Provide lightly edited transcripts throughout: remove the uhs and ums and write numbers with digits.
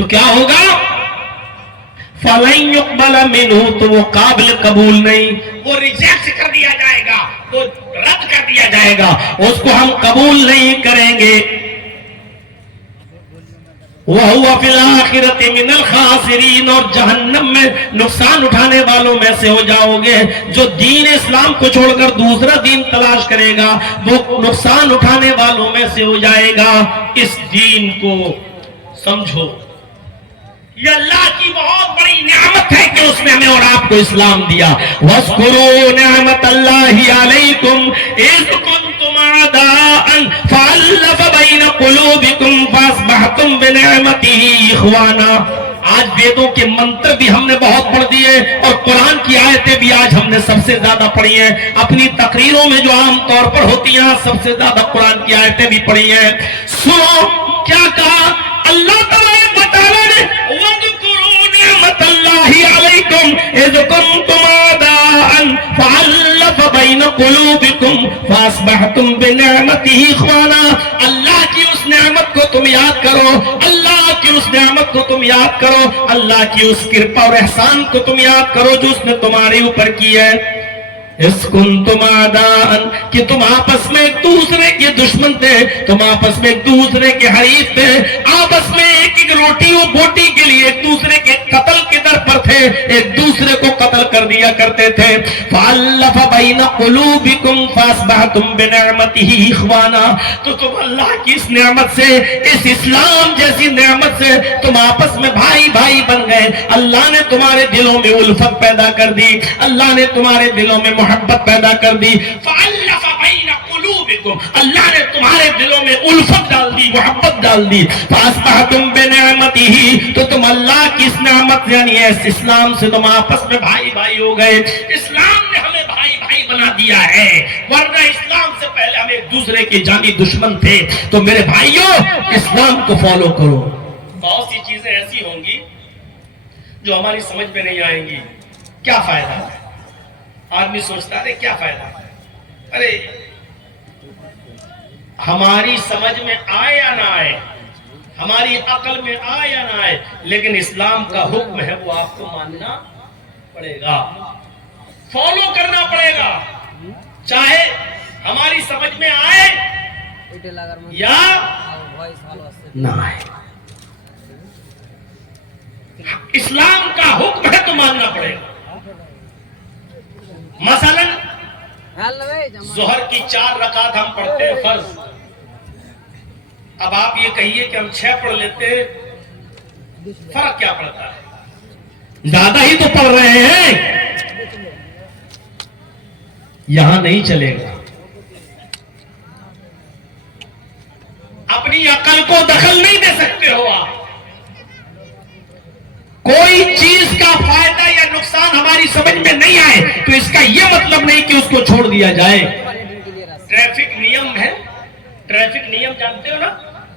تو کیا ہوگا؟ فَلَن يُقْبَلَ مِنْهُ، تو وہ قابل قبول نہیں، وہ ریجیکٹ کر دیا جائے گا، وہ رد کر دیا جائے گا، اس کو ہم قبول نہیں کریں گے۔ وَهُوَ فِي الْآخِرَةِ مِنَ الْخَاسِرِينَ، اور جہنم میں نقصان اٹھانے والوں میں سے ہو جاؤ گے۔ جو دین اسلام کو چھوڑ کر دوسرا دین تلاش کرے گا وہ نقصان اٹھانے والوں میں سے ہو جائے گا۔ اس دین کو سمجھو، یہ اللہ کی بہت بڑی نعمت ہے کہ اس نے ہمیں اور آپ کو اسلام دیا۔ وَاذْكُرُوا نِعْمَتَ اللَّهِ عَلَيْكُمْ إِذْ كُنْتُمْ أَعْدَاءً فَأَلَّفَ بَيْنَ قُلُوبِكُمْ فَأَصْبَحْتُمْ بِنِعْمَتِهِ إِخْوَانًا۔ آج ویدوں کے منتر بھی ہم نے بہت پڑھ دیے اور قرآن کی آیتیں بھی آج ہم نے سب سے زیادہ پڑھی ہیں۔ اپنی تقریروں میں جو عام طور پر ہوتی ہیں سب سے زیادہ قرآن کی آیتیں بھی پڑھی ہیں۔ سنو کیا کہا اللہ تعالیٰ بتا رہے ہیں، وَاذْكُرُوا نِعْمَتَ اللَّهِ عَلَيْكُمْ إِذْ كُنْتُمْ أَعْدَاءً فَأَلَّفَ بَيْنَ قُلُوبِكُمْ فَأَصْبَحْتُمْ بِنِعْمَتِهِ إِخْوَانًا۔ اللہ کی اس نعمت کو تم یاد کرو، اللہ کی اس نعمت کو تم یاد کرو، اللہ کی اس کرپا اور احسان کو تم یاد کرو جو اس نے تمہارے اوپر کی ہے۔ اس کنتم اعداء، کہ تم آپس میں ایک دوسرے کے دشمن تھے، تم آپس میں ایک دوسرے کے حریف تھے، آپس میں ایک ایک روٹی و بوٹی کے لیے ایک دوسرے کے قتل کے در پر تھے، ایک دوسرے کو قتل کر دیا کرتے تھے۔ فَأَلَّفَ بَيْنَ قُلُوبِكُمْ فَأَصْبَحْتُمْ بِنِعْمَتِهِ إِخْوَانًا، تو تم اللہ کی اس نعمت سے، اس اسلام جیسی نعمت سے تم آپس میں بھائی بھائی بن گئے۔ اللہ نے تمہارے دلوں میں الفت پیدا کر دی، اللہ نے تمہارے دلوں میں محبت پیدا کر دی۔ فَأَلَّفَ بَيْنَ قُلُوبِكُمْ، اللہ نے تمہارے دلوں میں الفت ڈال دی، محبت ڈال دی۔ فَأَصْبَحْتُمْ بِنِعْمَتِهِ، تو تم اللہ کی اس نعمت یعنی اس اسلام سے تم آپس میں بھائی بھائی ہو گئے۔ اسلام نے ہمیں بھائی بھائی بنا دیا ہے، ورنہ اسلام سے پہلے ہم ایک دوسرے کے جانی دشمن تھے۔ تو میرے بھائیوں اسلام کو فالو کرو۔ بہت سی چیزیں ایسی ہوں گی جو ہماری سمجھ میں نہیں آئیں گی، کیا فائدہ ہے؟ آدمی سوچتا ہے کیا فائدہ ہے؟ ارے ہماری سمجھ میں آئے یا نہ آئے، ہماری عقل میں آئے یا نہ آئے، لیکن اسلام کا حکم ہے وہ آپ کو ماننا پڑے گا، فالو کرنا پڑے گا، چاہے ہماری سمجھ میں آئے یا نہ آئے۔ اسلام کا حکم ہے تو ماننا پڑے گا۔ مثلا ظہر کی 4 رکعت ہم پڑھتے ہیں فرض، اب آپ یہ کہیے کہ ہم 6 پڑھ لیتے ہیں، فرق کیا پڑتا ہے؟ زیادہ ہی تو پڑھ رہے ہیں، یہاں نہیں چلے گا۔ اپنی عقل کو دخل نہیں دے سکتے ہو آپ۔ کوئی چیز کا فائدہ یا نقصان ہماری سمجھ میں نہیں آئے تو اس کا یہ مطلب نہیں کہ اس کو چھوڑ دیا جائے۔ ٹریفک نیم ہے، ٹریفک نیم جانتے ہو نا؟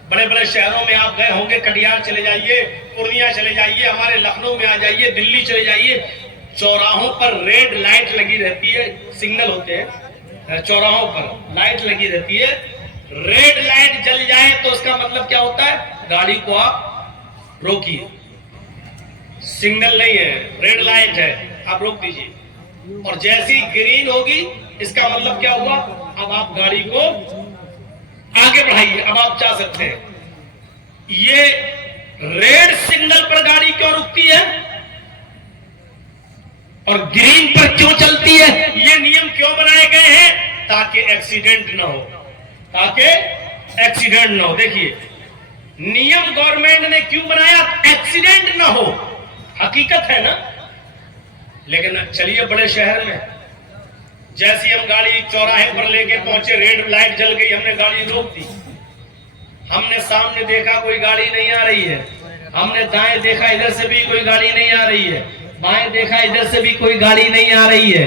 بڑے بڑے شہروں میں آپ گئے ہوں گے، کٹیہار چلے جائیے، پورنیہ چلے جائیے، ہمارے لکھنؤ میں آ جائیے، دلی چلے جائیے، چوراہوں پر ریڈ لائٹ لگی رہتی ہے، سگنل ہوتے ہیں چوراہوں پر، لائٹ لگی رہتی ہے۔ ریڈ لائٹ جل جائے تو اس کا مطلب کیا ہوتا ہے؟ گاڑی کو آپ روکیے، سگنل نہیں ہے، ریڈ لائٹ ہے، آپ روک دیجئے۔ اور جیسی گرین ہوگی اس کا مطلب کیا ہوا؟ اب آپ گاڑی کو آگے بڑھائیے، اب آپ جا سکتے ہیں۔ یہ ریڈ سگنل پر گاڑی کیوں رکتی ہے اور گرین پر کیوں چلتی ہے؟ یہ نیم کیوں بنائے گئے ہیں؟ تاکہ ایکسیڈنٹ نہ ہو، تاکہ ایکسیڈنٹ نہ ہو۔ دیکھیے نیم گورنمنٹ نے کیوں بنایا؟ ایکسیڈنٹ نہ ہو، حقیقت ہے نا۔ لیکن چلیے بڑے شہر میں جیسی ہم گاڑی چوراہے پر لے کے پہنچے، ریڈ لائٹ جل گئی، ہم نے گاڑی روک دی، ہم نے سامنے دیکھا کوئی گاڑی نہیں آ رہی ہے، ہم نے دائیں دیکھا ادھر سے بھی کوئی گاڑی نہیں آ رہی ہے، بائیں دیکھا ادھر سے بھی کوئی گاڑی نہیں آ رہی ہے،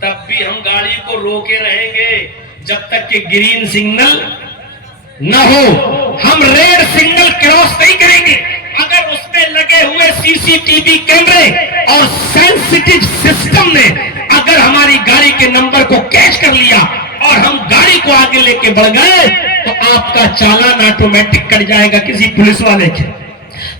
تب بھی ہم گاڑی کو روکے رہیں گے جب تک کہ گرین سگنل نہ ہو۔ ہم ریڈ سگنل کراس نہیں کریں گے۔ اگر اس میں لگے ہوئے سی سی ٹی وی کیمرے اور سینسٹیو سسٹم نے اگر ہماری گاڑی کے نمبر کو کیچ کر لیا اور ہم گاڑی کو آگے لے کے بڑھ گئے تو آپ کا چالان آٹومیٹک کٹ جائے گا کسی پولیس والے کے۔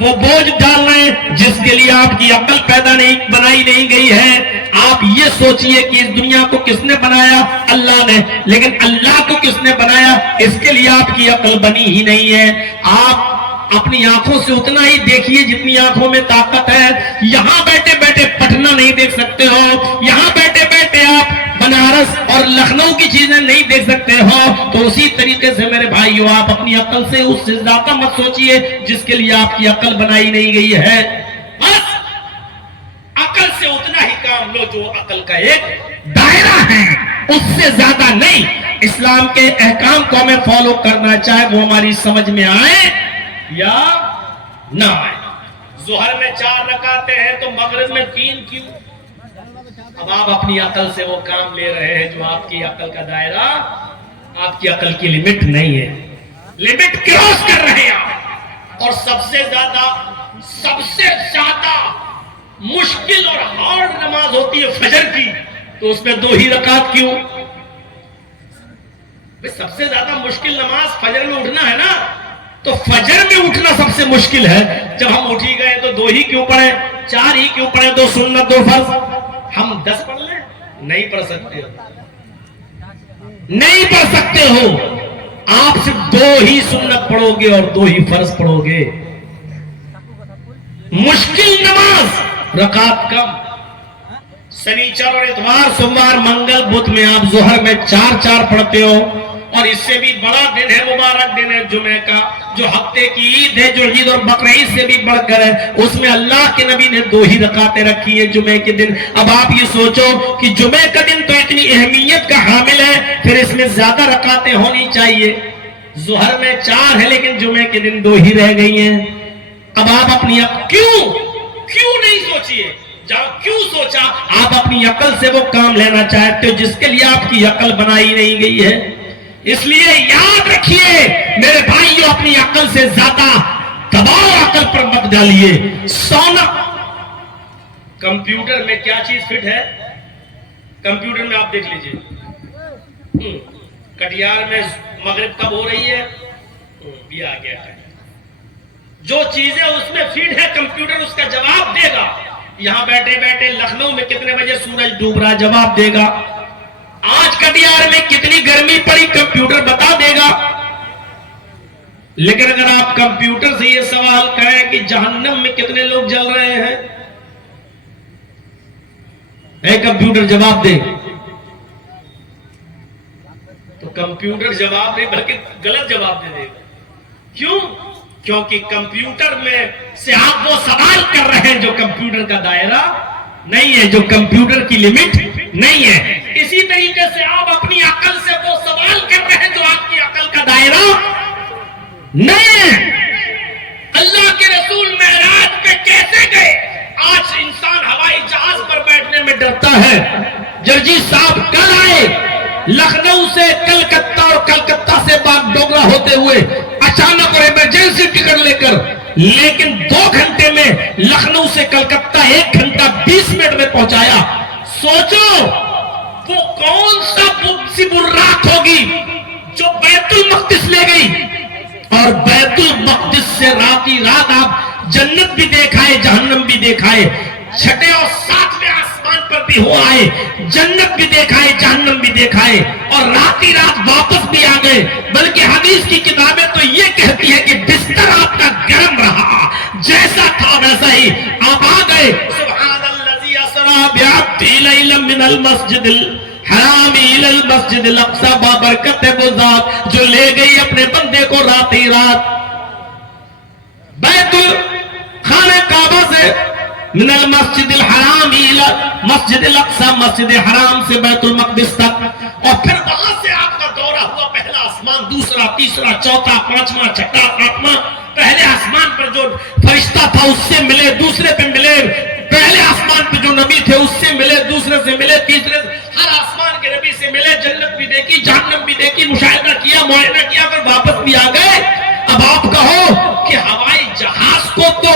وہ بوجھ ڈال رہے ہیں جس کے لیے آپ کی عقل بنائی نہیں گئی ہے. آپ یہ سوچئے کہ اس دنیا کو کس نے بنایا؟ اللہ نے. لیکن اللہ کو کس نے بنایا؟ اس کے لیے آپ کی عقل بنی ہی نہیں ہے. آپ اپنی آنکھوں سے اتنا ہی دیکھیے جتنی آنکھوں میں طاقت ہے. یہاں بیٹھے بیٹھے پٹنہ نہیں دیکھ سکتے ہو، یہاں بیٹھے بیٹھے آپ بنارس اور لکھنؤ کی چیزیں نہیں دیکھ سکتے ہو. تو اسی طریقے سے میرے بھائیو آپ اپنی عقل سے اس سے زیادہ مت سوچئے جس کے لیے آپ کی عقل بنائی نہیں گئی ہے. بس عقل سے اتنا ہی کام لو جو عقل کا ایک دائرہ ہے، اس سے زیادہ نہیں. اسلام کے احکام کو ہمیں فالو کرنا چاہے وہ ہماری سمجھ میں آئے یا نہ آئے. ظہر میں 4 رکعتیں ہیں تو مغرب میں 3 کیوں؟ اب آپ اپنی عقل سے وہ کام لے رہے ہیں جو آپ کی عقل کا دائرہ، آپ کی عقل کی لمٹ نہیں ہے. لمٹ کراس کر رہے ہیں آپ. اور سب سے زیادہ مشکل اور ہارڈ نماز ہوتی ہے فجر کی، تو اس میں 2 ہی رکعت کیوں؟ سب سے زیادہ مشکل نماز فجر میں اٹھنا ہے نا، تو فجر میں اٹھنا سب سے مشکل ہے. جب ہم اٹھ ہی گئے تو 2 ہی کیوں پڑھیں، 4 ہی کیوں پڑھیں؟ 2 سنت 2 فرض. ہم 10 پڑھ لیں؟ نہیں پڑھ سکتے ہو، نہیں پڑھ سکتے ہو. آپ صرف 2 ہی سنت پڑھو گے اور 2 ہی فرض پڑھو گے. مشکل نماز رکعت کم. سنیچر اور اتوار سوموار منگل بدھ میں آپ ظہر میں 4 پڑھتے ہو. اور اس سے بھی بڑا دن ہے، مبارک دن ہے جمعہ کا، جو ہفتے کی عید ہے، جو عید اور بقرعید سے بھی بڑھ کر ہے. اس میں اللہ کے نبی نے 2 ہی رکعتیں رکھی ہیں جمعے کے دن. اب آپ یہ سوچو کہ جمعے کا دن تو اتنی اہمیت کا حامل ہے، پھر اس میں زیادہ رکعتیں ہونی چاہیے. ظہر میں 4 ہے لیکن جمعے کے دن 2 ہی رہ گئی ہیں. اب آپ اپنی کیوں نہیں سوچئے؟ کیوں سوچا؟ آپ اپنی عقل سے وہ کام لینا چاہتے ہو جس کے لیے آپ کی عقل بنائی نہیں گئی ہے. اس لیے یاد رکھیے میرے بھائیو، اپنی عقل سے زیادہ دباؤ عقل پر مت ڈالیے. سونا کمپیوٹر میں کیا چیز فٹ ہے؟ کمپیوٹر میں آپ دیکھ لیجئے کٹیار میں مغرب کب ہو رہی ہے، بھی آ گیا ہے. جو چیزیں اس میں فٹ ہے کمپیوٹر اس کا جواب دے گا. یہاں بیٹھے بیٹھے لکھنؤ میں کتنے بجے سورج ڈوب رہا جواب دے گا. آج کٹیار میں کتنی گرمی پڑی کمپیوٹر بتا دے گا. لیکن اگر آپ کمپیوٹر سے یہ سوال کریں کہ جہنم میں کتنے لوگ جل رہے ہیں، اے کمپیوٹر جواب دے، تو کمپیوٹر جواب نہیں بلکہ غلط جواب دے دے گا. کیوں؟ کیونکہ کمپیوٹر میں سے آپ وہ سوال کر رہے ہیں جو کمپیوٹر کا دائرہ نہیں ہے، جو کمپیوٹر کی لمٹ نہیں ہے. اسی طریقے سے آپ اپنی عقل سے وہ سوال کر رہے ہیں جو آپ کی عقل کا دائرہ نہیں ہے. اللہ کے رسول معراج پہ کیسے گئے؟ آج انسان ہوائی جہاز پر بیٹھنے میں ڈرتا ہے. جرجی صاحب کل آئے لکھنؤ سے کلکتہ اور کلکتہ سے باغ ڈوگرا ہوتے ہوئے اچانک اور ایمرجنسی ٹکٹ لے کر، لیکن 2 گھنٹے میں لکھنؤ سے کلکتہ 1 گھنٹہ 20 منٹ میں پہنچایا. سوچو وہ کون سا سی براق ہوگی جو بیت المقدس لے گئی، اور بیت المقدس سے رات آپ جنت بھی دیکھائے جہنم بھی دیکھائے، 6 اور 7ویں آسمان پر بھی ہو آئے، جنت بھی دیکھائے جہنم بھی دیکھائے، اور رات واپس بھی آ گئے. بلکہ حدیث کی کتابیں تو یہ کہتی ہے کہ بستر آپ کا گرم رہا، جیسا تھا ویسا ہی آپ آ گئے. سبحان الذی اسری بعبدہ لیلا من المسجد الحرام الی المسجد الاقصی. بابرکت ہے وہ ذات جو لے گئی اپنے بندے کو رات بیت خانہ کعبہ سے، من المسجد الحرام الی مسجد الاقصی، مسجد حرام سے بیت المقدس تک. اور پھر وہاں سے آپ کا دورہ ہوا پہلا آسمان، دوسرا، تیسرا، چوتھا، 5واں، 6واں، 8واں. پہلے آسمان پر جو فرشتہ تھا اس سے ملے، دوسرے پہ ملے، پہلے آسمان پہ جو نبی تھے اس سے ملے، دوسرے سے ملے، تیسرے ہر آسمان کے نبی سے ملے. جنت بھی دیکھی، جہنم بھی دیکھی، مشاہدہ کیا، معائنہ کیا، پھر واپس بھی آ گئے. اب آپ کہو کہ ہوائی جہاز کو تو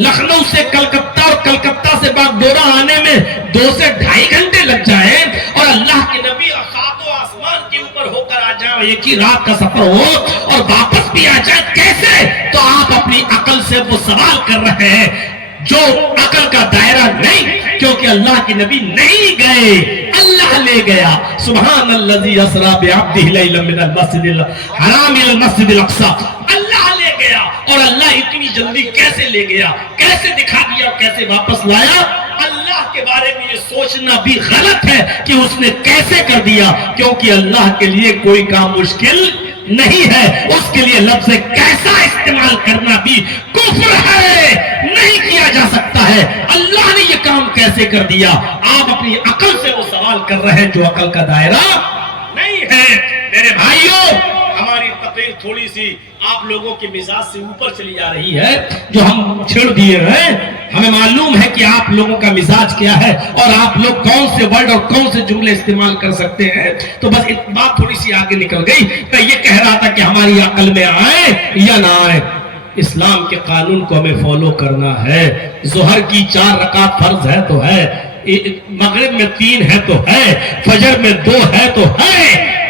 لکھنؤ سے کلکتہ اور کلکتہ سے باگڈورا آنے میں 2 سے 2.5 گھنٹے لگ جائیں، اور اللہ کے نبی 7 آسمان کے اوپر ہو کر آ جائیں، ایک ہی رات کا سفر ہو اور واپس بھی آ جائے کیسے؟ تو آپ اپنی عقل سے وہ سوال کر رہے ہیں جو عقل کا دائرہ نہیں، کیونکہ اللہ کے نبی نہیں گئے، اللہ لے گیا۔ سبحان الذی اسری بعبدہ لیلا من المسجد الحرام الى المسجد الاقصی، اللہ لے گیا۔ اور اللہ اتنی جلدی کیسے لے گیا، کیسے دکھا دیا، کیسے واپس لایا؟ اللہ کے بارے میں یہ سوچنا بھی غلط ہے کہ اس نے کیسے کر دیا، کیونکہ اللہ کے لیے کوئی کام مشکل نہیں ہے۔ اس کے لیے لفظ کیسا استعمال کرنا بھی کفر ہے، نہیں کیا جا سکتا ہے۔ اللہ نے یہ کام کیسے کر دیا؟ آپ اپنی عقل سے وہ سوال کر رہے ہیں جو عقل کا دائرہ نہیں ہے۔ میرے بھائیوں، ہماری تقریر تھوڑی سی آپ لوگوں کے مزاج سے اوپر چلی جا رہی ہے، جو ہم چھیڑ دیے ہیں۔ ہمیں معلوم ہے کہ آپ لوگوں کا مزاج کیا ہے اور آپ لوگ کون سے ورڈ اور کون سے جملے استعمال کر سکتے ہیں، تو بس بات تھوڑی سی آگے نکل گئی۔ میں یہ کہہ رہا تھا کہ ہماری عقل میں آئے یا نہ آئے، اسلام کے قانون کو ہمیں فالو کرنا ہے۔ ظہر کی 4 رکعت فرض ہے تو ہے، مغرب میں 3 ہے تو ہے، فجر میں 2 ہے تو ہے،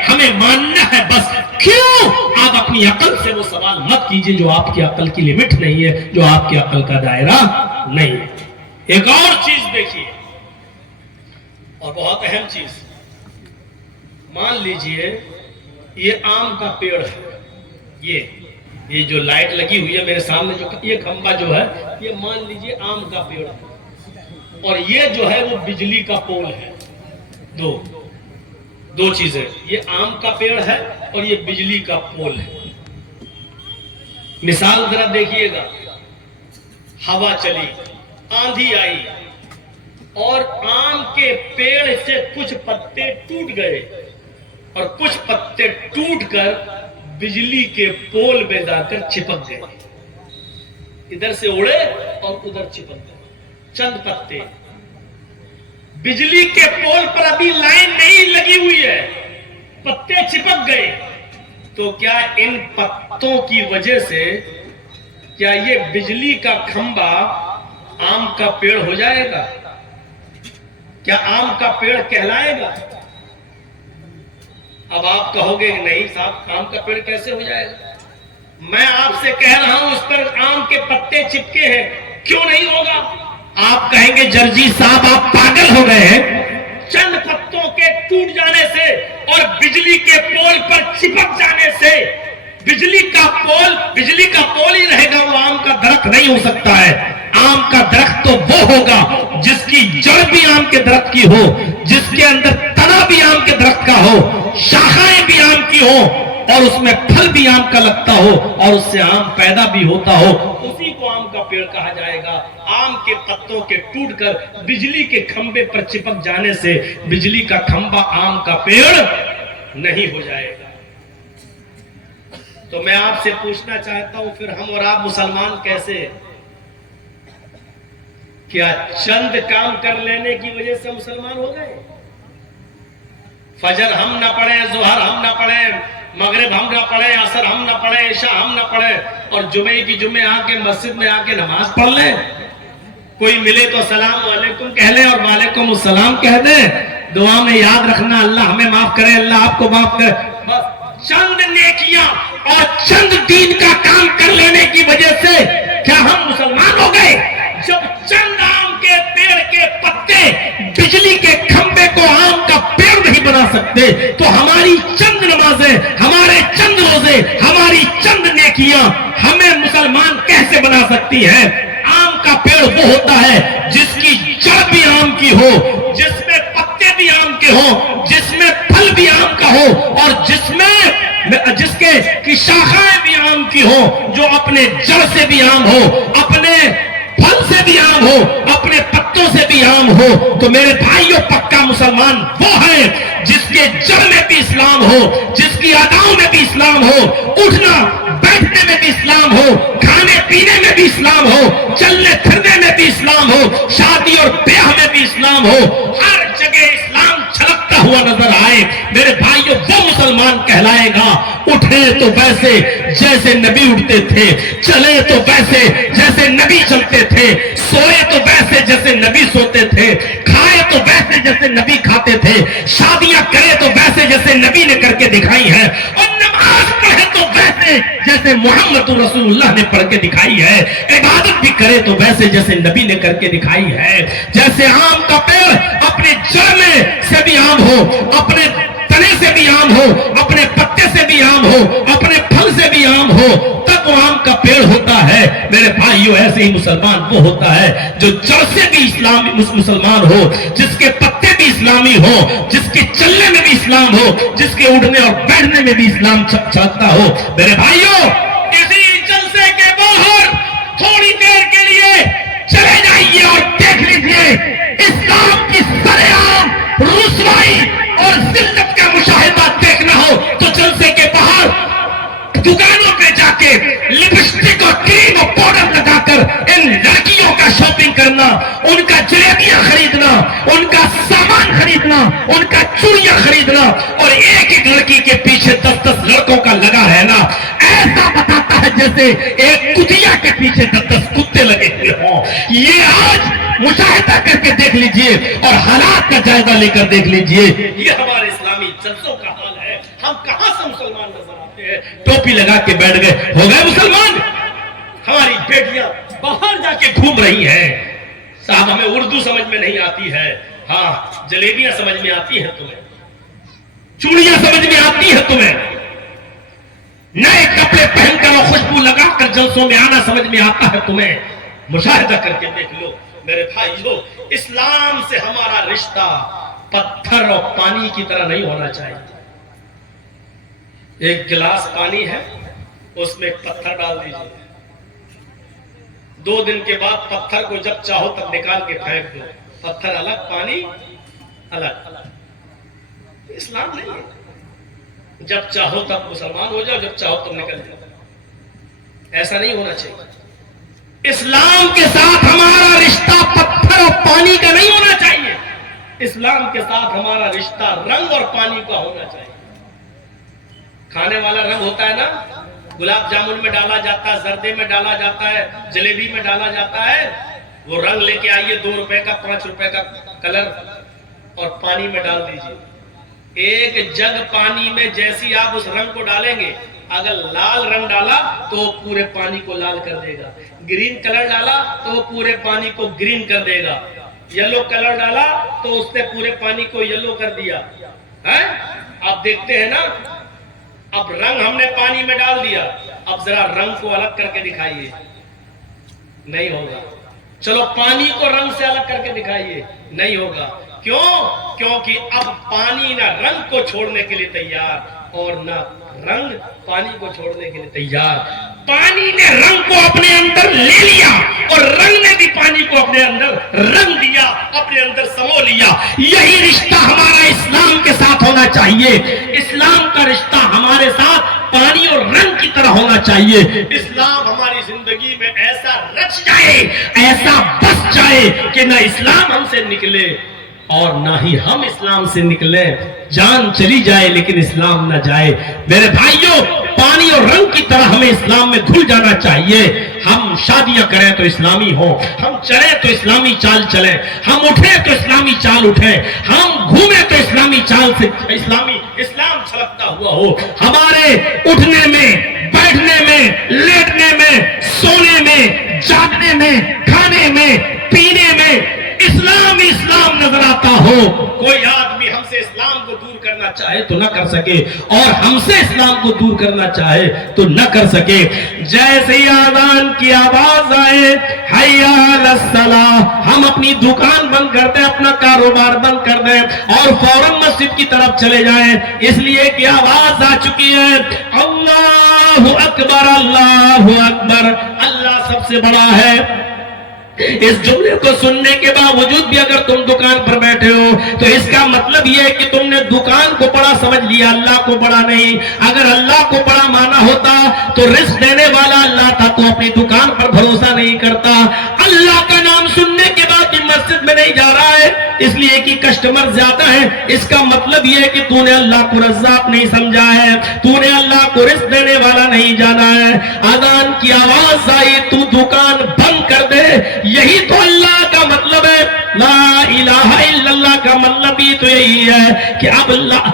ہمیں ماننا ہے بس۔ کیوں؟ آپ اپنی عقل سے وہ سوال مت کیجئے جو آپ کی عقل کی لمٹ نہیں ہے، جو آپ کی عقل کا دائرہ نہیں ہے۔ ایک اور چیز دیکھیے، اور بہت اہم چیز، مان لیجئے یہ آم کا پیڑ ہے، یہ جو لائٹ لگی ہوئی ہے میرے سامنے، جو یہ کھمبا جو ہے، یہ مان لیجئے آم کا پیڑ ہے، اور یہ جو ہے وہ بجلی کا پول ہے۔ دو چیزیں، یہ آم کا پیڑ ہے اور یہ بجلی کا پول ہے۔ مثال ذرا دیکھیے گا، ہوا چلی، آندھی آئی اور آم کے پیڑ سے کچھ پتے ٹوٹ گئے اور کچھ پتے ٹوٹ کر بجلی کے پول میں جا کر چپک گئے، ادھر سے اڑے اور ادھر چپک گئے چند پتے۔ بجلی کے پول پر ابھی لائن نہیں لگی ہوئی ہے، پتے چپک گئے، تو کیا ان پتوں کی وجہ سے کیا یہ بجلی کا کھمبا آم کا پیڑ ہو جائے گا؟ کیا آم کا پیڑ کہلائے گا؟ اب آپ کہو گے نہیں صاحب آم کا پیڑ کیسے ہو جائے گا؟ میں آپ سے کہہ رہا ہوں اس پر آم کے پتے چپکے ہیں، کیوں نہیں ہوگا؟ آپ کہیں گے جرجی صاحب آپ پاگل ہو گئے ہیں، چند پتوں کے ٹوٹ جانے سے اور بجلی کے پول پر چپک جانے سے بجلی کا پول ہی رہے گا، وہ آم کا درخت نہیں ہو سکتا ہے۔ آم کا درخت تو وہ ہوگا جس کی جڑ بھی آم کے درخت کی ہو، جس کے اندر تنا بھی آم کے درخت کا ہو، شاخائیں بھی آم کی ہو اور اس میں پھل بھی آم کا لگتا ہو اور اس سے آم پیدا بھی ہوتا ہو، اسی کو آم کا پیڑ کہا جائے گا۔ آم کے پتوں کے ٹوٹ کر بجلی کے کھمبے پر چپک جانے سے بجلی کا کھمبا آم کا پیڑ نہیں ہو جائے گا۔ تو میں آپ سے پوچھنا چاہتا ہوں پھر ہم اور آپ مسلمان کیسے؟ کیا چند کام کر لینے کی وجہ سے مسلمان ہو گئے؟ فجر ہم نہ پڑھیں، ظہر ہم نہ پڑھیں، مغرب ہم نہ پڑھیں، عصر ہم نہ پڑھیں، عشاء ہم نہ پڑھیں، اور جمعے کی جمعے آ کے مسجد میں آ کے نماز پڑھ لیں؟ کوئی ملے تو السلام علیکم کہہ لیں اور وعلیکم السلام کہہ دیں، دعا میں یاد رکھنا اللہ ہمیں معاف کرے، اللہ آپ کو معاف کرے۔ بس چند نیکیاں اور چند دین کا کام کر لینے کی وجہ سے کیا ہم مسلمان ہو گئے؟ جب چند آم کے پیڑ کے پتے بجلی کے کھمبے کو آم کا پیڑ نہیں بنا سکتے، تو ہماری چند نمازیں، ہمارے چند روزے، ہماری چند نیکیاں ہمیں مسلمان کیسے بنا سکتی ہیں؟ آم کا پیڑ وہ ہوتا ہے جس کی جڑ بھی آم کی ہو، جس میں پتے بھی آم کے ہوں، جس میں پھل بھی آم کا ہو اور جس کے کی شاخائیں بھی آم کی ہو، جو اپنے جڑ سے بھی آم ہو، اپنے پھل سے بھی عام ہو، اپنے پتوں سے بھی عام ہو۔ تو میرے بھائیوں، پکا مسلمان وہ ہے جس کے جڑ میں بھی اسلام ہو، جس کی اداؤں میں بھی اسلام ہو، اٹھنا بیٹھنے میں بھی اسلام ہو، کھانے پینے میں بھی اسلام ہو، چلنے پھرنے میں بھی اسلام ہو، شادی اور بیاہ میں بھی اسلام ہو، ہر جگہ اسلام چھلکتا ہوا نظر آئے۔ میرے بھائیوں، وہ مسلمان کہلائے گا۔ اٹھے تو ویسے جیسے نبی اٹھتے تھے، چلے تو ویسے جیسے نبی چلتے تھے، سوئے تو ویسے جیسے نبی سوتے تھے، کھائے تو ویسے جیسے نبی کھاتے تھے، شادیاں کرے تو ویسے جیسے نبی نے کر کے دکھائی ہے، اور نماز پڑھے تو ویسے جیسے محمد رسول اللہ نے پڑھ کے دکھائی ہے، عبادت بھی کرے تو ویسے جیسے نبی نے کر کے دکھائی ہے۔ جیسے آم کا پیڑ اپنے جڑ میں سے بھی آم ہو، اپنے تنے سے بھی آم ہو، اپنے پتے سے بھی آم ہو، اپنے پھل سے بھی آم ہو، تب وہ آم کا پیڑ ہوتا ہے۔ میرے بھائیو، ایسے ہی مسلمان وہ ہوتا ہے جو جڑ سے بھی اسلامی مسلمان ہو، جس کے پتے بھی اسلامی ہو، جس کے چلنے میں بھی اسلام ہو، جس کے اٹھنے اور بیٹھنے میں بھی اسلام چھلکتا ہو۔ میرے بھائیو، اسی جلسے کے باہر تھوڑی دیر کے لیے چلے جائیے اور دیکھ لیجئے اسلام کی سرے عام رسوائی اور ذلت کا مشاہدہ دیکھنا ہو تو جلسے کے باہر دکانوں پہ جا کے لپسٹک اور کریم اور پاؤڈر لگا کر ان لڑکیوں کا شاپنگ کرنا، ان کا جلیبیاں خریدنا، ان کا سامان خریدنا، ان کا چوڑیاں خریدنا، اور ایک ایک لڑکی کے پیچھے 10-10 لڑکوں کا لگا رہنا ایسا بتاتا ہے جیسے ایک کتیا کے پیچھے 10-10 کتے لگے ہوئے ہوں۔ یہ آج مشاہدہ کر کے دیکھ لیجئے اور حالات کا جائزہ لے کر دیکھ لیجئے، یہ ہمارے اسلامی جلسوں کا حال ہے۔ ہم کہاں سے مسلمان نظر آتے ہیں؟ ٹوپی لگا کے بیٹھ گئے، ہو گئے مسلمان؟ ہماری بیٹیاں باہر جا کے گھوم رہی ہیں۔ صاحب، ہمیں اردو سمجھ میں نہیں آتی ہے، ہاں جلیبیاں سمجھ میں آتی ہیں تمہیں، چوڑیاں سمجھ میں آتی ہیں تمہیں، نئے کپڑے پہن کر اور خوشبو لگا کر جلسوں میں آنا سمجھ میں آتا ہے تمہیں؟ مشاہدہ کر کے دیکھ لو میرے بھائیو، اسلام سے ہمارا رشتہ پتھر اور پانی کی طرح نہیں ہونا چاہیے۔ ایک گلاس پانی ہے، اس میں ایک پتھر ڈال دیجیے، 2 دن کے بعد پتھر کو جب چاہو تب نکال کے پھینک دو، پتھر الگ پانی الگ۔ اسلام نہیں ہے جب چاہو تب مسلمان ہو جاؤ، جب چاہو تب نکل جاؤ، ایسا نہیں ہونا چاہیے۔ اسلام کے ساتھ ہمارا رشتہ پتھر اور پانی کا نہیں ہونا چاہیے، اسلام کے ساتھ ہمارا رشتہ رنگ اور پانی کا ہونا چاہیے۔ کھانے والا رنگ ہوتا ہے نا، گلاب جامن میں ڈالا جاتا ہے، زردے میں ڈالا جاتا ہے، جلیبی میں ڈالا جاتا ہے، وہ رنگ لے کے آئیے 2 روپے کا 5 روپے کا کلر اور پانی میں ڈال دیجیے۔ ایک جگ پانی میں جیسی آپ اس رنگ کو ڈالیں گے، اگر لال رنگ ڈالا تو وہ پورے پانی کو لال کر دے گا، گرین کلر ڈالا تو وہ پورے پانی کو گرین کر دے گا، یلو کلر ڈالا تو اس نے پورے پانی کو یلو کر دیا ہے۔ آپ دیکھتے ہیں نا، اب رنگ ہم نے پانی میں ڈال دیا، اب ذرا رنگ کو الگ کر کے دکھائیے، نہیں ہوگا۔ چلو پانی کو رنگ سے الگ کر کے دکھائیے، نہیں ہوگا۔ کیوں؟ کیونکہ اب پانی نہ رنگ کو چھوڑنے کے لیے تیار اور نہ رنگ پانی کو چھوڑنے کے لیے تیار۔ پانی نے رنگ کو اپنے اندر لے لیا اور رنگ نے بھی پانی کو اپنے اندر رنگ دیا، اپنے اندر سمو لیا۔ یہی رشتہ ہمارا اسلام کے ساتھ ہونا چاہیے۔ اسلام کا رشتہ ہمارے ساتھ پانی اور رنگ کی طرح ہونا چاہیے۔ اسلام ہماری زندگی میں ایسا رچ جائے، ایسا بس جائے کہ نہ اسلام ہم سے نکلے اور نہ ہی ہم اسلام سے نکلیں۔ جان چلی جائے لیکن اسلام نہ جائے۔ میرے بھائیوں، پانی اور رنگ کی طرح ہمیں اسلام میں گھل جانا چاہیے۔ ہم شادیاں کریں تو اسلامی ہوں، ہم چلیں تو اسلامی چال چلیں، ہم اٹھیں تو اسلامی چال اٹھیں، ہم گھومیں تو اسلامی چال سے اسلام چھلکتا ہوا ہو۔ ہمارے اٹھنے میں، بیٹھنے میں، لیٹنے میں، سونے میں، جاگنے میں، کھانے میں، پینے میں اسلام نظر آتا ہو۔ کوئی آدمی ہم سے اسلام کو دور کرنا چاہے تو نہ کر سکے، اور ہم سے اسلام کو دور کرنا چاہے تو نہ کر سکے۔ جیسے ہی اذان کی آواز آئے، حی علی الصلاۃ، ہم اپنی دکان بند کر دیں، اپنا کاروبار بند کر دیں اور فوراً مسجد کی طرف چلے جائیں، اس لیے کہ آواز آ چکی ہے، اللہ اکبر، اللہ اکبر، اللہ سب سے بڑا ہے۔ اس جملے کو سننے کے باوجود بھی اگر تم دکان پر بیٹھے ہو تو اس کا مطلب یہ ہے کہ تم نے دکان کو بڑا سمجھ لیا، اللہ کو بڑا نہیں۔ اگر اللہ کو بڑا مانا ہوتا تو رزق دینے والا اللہ تھا، تو اپنی دکان پر بھروسہ نہیں کرتا۔ اللہ کا نام سننے کے بعد بھی مسجد میں نہیں جا رہا ہے اس لیے کہ کسٹمر زیادہ ہیں، اس کا مطلب یہ ہے کہ تو نے اللہ کو رزاق نہیں سمجھا ہے، تو نے اللہ کو رزق دینے والا نہیں جانا ہے۔ اذان کی آواز آئی، تو دکان بند کر دے، یہی تو اللہ کا مطلب ہے۔ لا الہ الا اللہ کا مطلب ہی تو یہی ہے کہ اب اللہ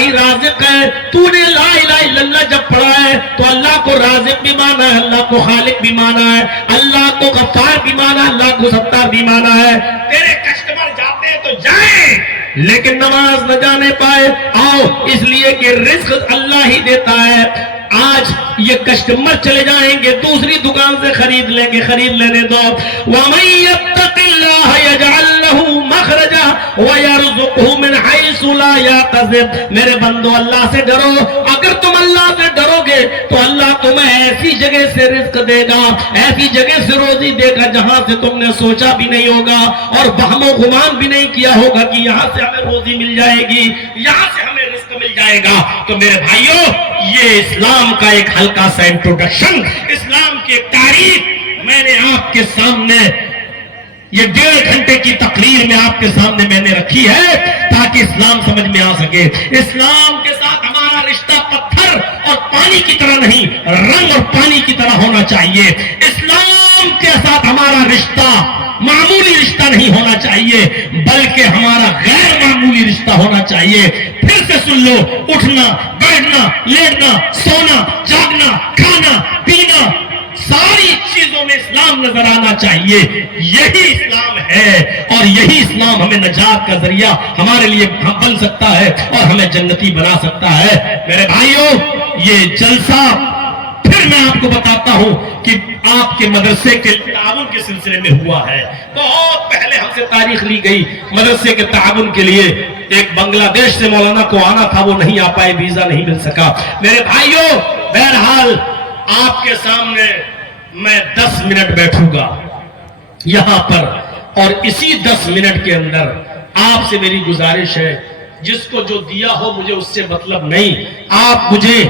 ہی رازق ہے. تو نے لا الہ الا اللہ جب پڑھا ہے تو اللہ کو رازق بھی مانا ہے, اللہ کو خالق بھی مانا ہے, اللہ کو غفار بھی مانا ہے, اللہ کو ستار بھی مانا ہے. تیرے کسٹمر جاتے ہیں تو جائیں, لیکن نماز نہ جانے پائے. آؤ, اس لیے کہ رزق اللہ ہی دیتا ہے. آج یہ کسٹمر چلے جائیں گے, دوسری دکان سے خرید لیں گے, خرید لینے دو. وَمَن يَتَّقِ اللَّهَ يَجْعَل لَّهُ مَخْرَجًا وَيَرْزُقْهُ مِنْ حَيْثُ لَا يَحْتَسِبُ. میرے بندو, اللہ سے ڈرو. اگر تم اللہ سے ڈرو گے تو اللہ تمہیں ایسی جگہ سے رزق دے گا, ایسی جگہ سے روزی دے گا جہاں سے تم نے سوچا بھی نہیں ہوگا اور وہم و گمان بھی نہیں کیا ہوگا کہ یہاں سے ہمیں روزی مل جائے گی, یہاں سے ہمیں رزق مل جائے گا. تو میرے بھائیوں, یہ اسلام کا ایک ہلکا سا انٹروڈکشن, اسلام کی ایک تعریف میں نے آپ کے سامنے یہ 1.5 گھنٹے کی تقریر میں آپ کے سامنے میں نے رکھی ہے تاکہ اسلام سمجھ میں آ سکے. اسلام کے ساتھ ہمارا رشتہ پتھر اور پانی کی طرح نہیں, رنگ اور پانی کی طرح ہونا چاہیے. اسلام کے ساتھ ہمارا رشتہ معمولی رشتہ نہیں ہونا چاہیے, بلکہ ہمارا غیر معمولی رشتہ ہونا چاہیے. پھر سے سن لو, اٹھنا, بیٹھنا, لیٹنا, سونا, جاگنا, کھانا, پینا, ساری چیزوں میں اسلام نظر آنا چاہیے. یہی اسلام ہے اور یہی اسلام ہمیں نجات کا ذریعہ ہمارے لیے بن سکتا ہے اور ہمیں جنتی بنا سکتا ہے. میرے بھائیوں, یہ جلسہ پھر میں آپ کو بتاتا ہوں کہ آپ کے مدرسے کے تعاون کے سلسلے میں ہوا ہے. بہت پہلے ہم سے تاریخ لی گئی مدرسے کے تعاون کے لیے. ایک بنگلہ دیش سے مولانا کو آنا تھا, وہ نہیں آ پائے, ویزا نہیں مل سکا. میرے بھائیوں, بہرحال آپ کے سامنے میں 10 منٹ بیٹھوں گا یہاں پر, اور اسی 10 منٹ کے اندر آپ سے میری گزارش ہے, جس کو جو دیا ہو مجھے اس سے مطلب نہیں. آپ مجھے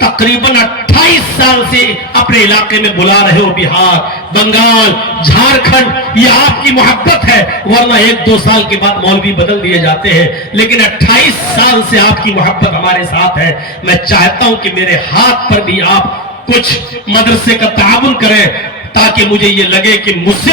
تقریباً 28 سال سے اپنے علاقے میں بلا رہے ہو, بہار, بنگال, جھارکھنڈ, یہ آپ کی محبت ہے, ورنہ 1-2 سال کے بعد مولوی بدل دیے جاتے ہیں, لیکن 28 سال سے آپ کی محبت ہمارے ساتھ ہے. میں چاہتا ہوں کہ میرے ہاتھ پر بھی آپ کچھ مدرسے کا تعاون کریں تاکہ مجھے یہ لگے کہ مجھ سے